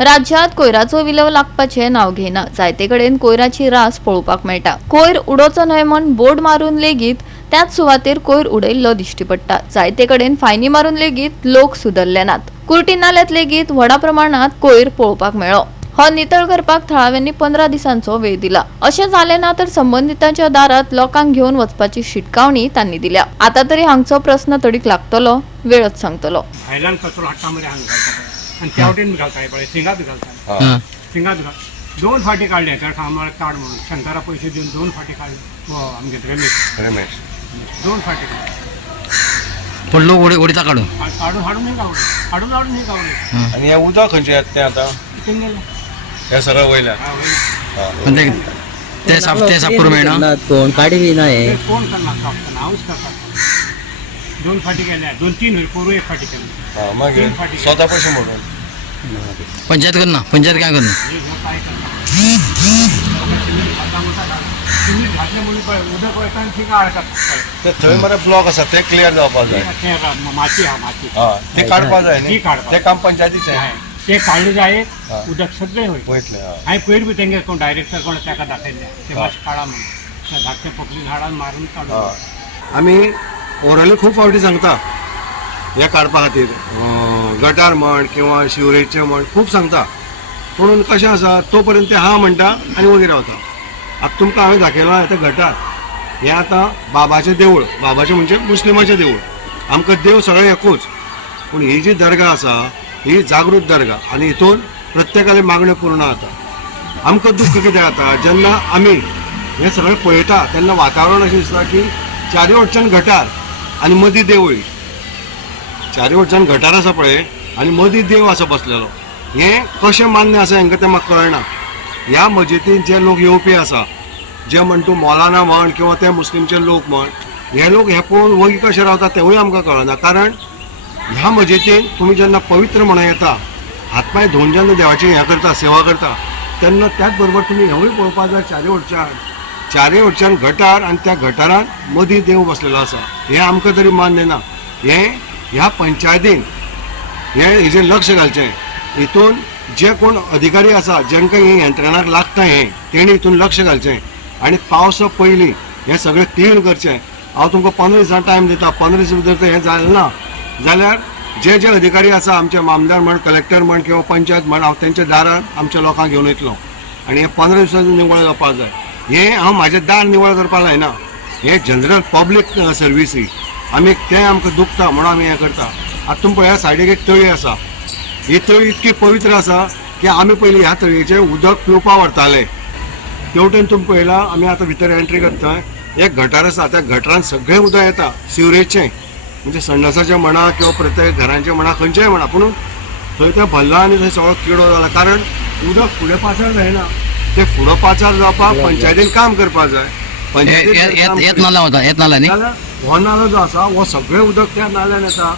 राज्यात कोयराचो विलव लागपाचे नाव घेना जायते कडेन कोयराची रास पळोवपाक मेळटा। कोयर उडोवचो न्हय म्हण बोर्ड मारून लेगीत त्याच सुवातेर कोयर उडयल्लो दिश्टी पडटा। जायते कडेन फायनी मारून लेगीत लोक सुदरले नात। कुर्टी नाल्यात लेगीत व्हडा प्रमाणात कोयर पळोवपाक मेळ्ळो। हो नितळ करपाक थळाव्यांनी 15 दिसांचो वेळ दिला। अशें जालें ना तर संबंधितांच्या दारात लोकांक घेवन वचपाची शिटकावणी तांणी दिल्या। आता तरी हांगचो प्रश्न तडीक लागतलो, वेळच सांगतलो। भायल्यान कचरो हाडटा मरे हांगा घालता आनी त्या वटेन घालताय पळय थिंगा बी घालता थिंगा बी घाल 2 फाटी काडले त्या आम्हाला काड म्हणून शंकरा पयशे दिवन 2 फाटी काडले आमगे रमेश 2 फाटी काडले पण लोक उडीता काढून हाडून नाही गावले हाडून नाही गावले। आणि हे उदक खंयचे येता तें आतां तितून गेले हे सगळं वयल्या पण ते साफ करून मेळना कोण काडी बी ना हे कोण करना करना हांवूच करता 2 फाटी गेल्या 2-3 होईल पोरू 1 फाटी केली मागीर स्वता पयशे मोडून पंचायत करना पंचायत काय करना काय करता घातले म्हणून पळय उदक वयता आनी थिंगा अडकता ते थंय मरे ब्लॉक आसा ते क्लियर जावपाक जाय माती हा माती ते काडपाक जाय न्ही काडपाक ते काम पंचायतीचें ते काढले जाय उदक सगळे वयतले हांवें पयर बी तेंगे कोण डायरेक्टर कोण ताका दाखयले ते मातशें काडा म्हणून धाकटे पकली झाडान मारून काडून आमी ओरली खूब फावटी सांगता हे काडपा खातीर गटार म्हण किंवा शिवरेजचें म्हण खूब सांगता पूण कशें आसा तो पर्यंत ते हा म्हणटा आनी वगैरे रावता। आतां तुमकां हांवें दाखयलां येता गटार हें आतां बाबाचें देवूळ बाबाचें म्हणजे मुस्लिमाचें देवूळ आमकां देव सगळें एकूच पूण ही जी दर्गा आसा ही जागृत दर्गा आनी हितून प्रत्येकाली मागण्यो पूर्ण जाता। आमकां दुख्ख कितें जाता जेन्ना आमी हें सगळें पळयता तेन्ना वातावरण अशें दिसता की चारी वटच्यान गटार आनी मदीं देवूळ चारी वटच्यान गटार आसा पळय आनी मदीं देव आसा बसलेलो हें कशें मान्य आसा हांकां तें म्हाका कळना। ह्या मस्जिदींत जे लोक येवपी आसा जे म्हण तूं मौलाना म्हण किंवा ते मुस्लिमचे लोक म्हण हे लोक हे पळोवन वगी कशे रावता तेवूय आमकां कळना। कारण ह्या मस्जिदीन तुमी जेन्ना पवित्र म्हणून येता हातपाय धुवन जेन्ना देवाची हें करता सेवा करता तेन्ना त्याच बरोबर तुमी हेंवूय पळोवपाक जाय चारी वटच्यान गटार आनी त्या गटारान मदीं देव बसलेलो आसा हें आमकां तरी मान्य ना। हें ह्या पंचायतीन हेजेर लक्ष घालचें हितून जे कोण अधिकारी आसा जेंकां हे यंत्रणाक लागता हें तेणी हितून लक्ष घालचें आनी पावसा पयलीं हें सगळें क्लीन करचें। हांव तुमकां 15 दिसां टायम दिता 15 दिसां भितर तर हें जालें ना जाल्यार जे अधिकारी आसा आमचे मामदार म्हण कलेक्टर म्हण किंवा पंचायत म्हण हांव तेंच्या दारान आमच्या लोकांक घेवन वयतलो आनी हे 15 दिसांनी निवळ जावपाक जाय। हें हांव म्हाजें दार निवळ करपाक लायना हें जनरल पब्लीक सर्विसी आमी तें आमकां दुखता म्हणून आमी हें करता। आतां तुमी पळया सायडीक एक तळी आसा ही तळी इतकी पवित्र आसा की आमी पयलीं ह्या तळयेचें उदक पिवपाक व्हरताले तेवटेन तुमी पळयलां आमी आतां भितर एंट्री करता एक गटार आसा त्या गटारान सगळें उदक येता सिवरेजचें म्हणजे संडासाचें म्हणा किंवा प्रत्येक घरांचें म्हणा खंयचेंय म्हणा पूण थंय तें भरला आनी थंय सगळो किडो जाला कारण उदक फुडें पाचार जायना ते फुडें पाचार जावपाक पंचायतीन काम करपाक जाय। येत नाल्यांनी जाल्यार हो नालो जो आसा हो सगळें उदक त्या नाल्यान येता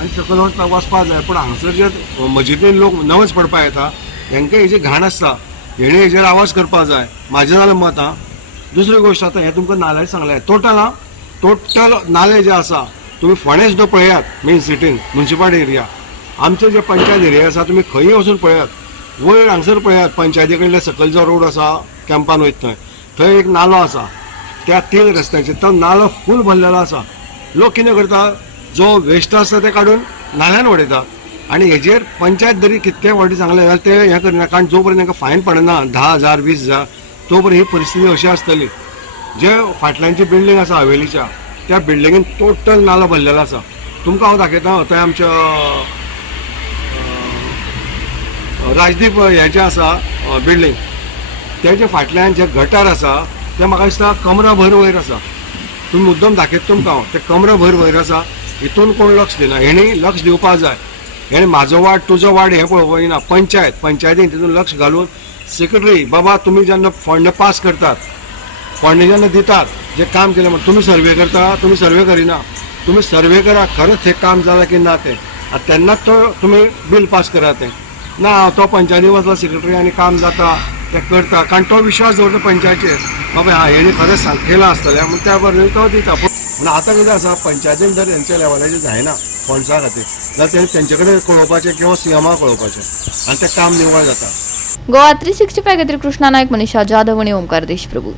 आनी सकयल वचपाक जाय पूण हांगसर जे मस्जिदीन लोक नवज पडपाक येता तांकां हेजी घाण आसता हेणी हेजेर आवाज करपाक जाय म्हाजें जाल्यार मत आं। दुसरी गोश्ट आतां हें तुमकां नाल्याचें सांगलें टोटल नाले जे आसा तुमी फोंडे सुद्दां पळयात मेन सिटीन म्युन्सिपालिटी एरिया आमचे जे पंचायत एरिया आसा तुमी खंयी वचून पळयात वयर हांगसर पळयात पंचायती कडले सकयल जो रोड आसा कॅम्पान वयता थंय एक नालो आसा त्या 3 रस्त्याचेर तो नालो फूल भरलेलो आसा। लोक कितें करता जो वेस्ट आसता ते काडून नाल्यान उडयता आनी हेजेर पंचायत जरी कितके फावटी सांगलें जाल्यार ते हें करना कारण जो पर्यंत तांकां फायन पडना 10,000 20,000 तो पर्यंत ही परिस्थिती अशी आसतली। जे फाटल्यानची बिल्डींग आसा हवेलीच्या त्या बिल्डिंगेन टोटल नालो भरलेलो आसा। तुमकां हांव दाखयता थंय आमच्या राजदीप हेचें आसा बिल्डींग तेजे फाटल्यान जे गटार आसा ते म्हाका दिसता कमरा भर वयर आसा। तुमी मुद्दम दाखयता तुमकां हांव ते कमरा भर वयर आसा हितून कोण लक्ष दिना हेणी लक्ष दिवपाक जाय। हेणी म्हाजो वार्ड तुजो वार्ड हें पळोवपाक ना पंचायतीन तितून लक्ष घालून सेक्रेटरी बाबा तुमी जेन्ना फंड पास करतात फंड जेन्ना दितात जे काम केलें म्हणून तुमी सर्वे करता तुमी सर्वे करिना तुमी सर्वे करा खरेंच हें काम जालां की ना तें तेन्नाच तो तुमी बील पास करा तें ना तो पंचायती वचला सेक्रेटरी आनी काम जाता ते करता कारण तो विश्वास दवरता पंचायतीचेर बाबा हा हेणी खरेंच केलां आसतलें म्हूण त्या बरोबर तो दिता पूण आतां कितें आसा पंचायतीन जर हेंच्या लेवलाचेर जायना फंड्सा खातीर जाल्यार तेंचे कडेन कळोवपाचें किंवा सीएमाक कळोवपाचें आनी तें काम निवळ जाता. गोवा 365 खातीर कृष्णा नायक, मनीषा जाधव आणि ओमकार देशप्रभू.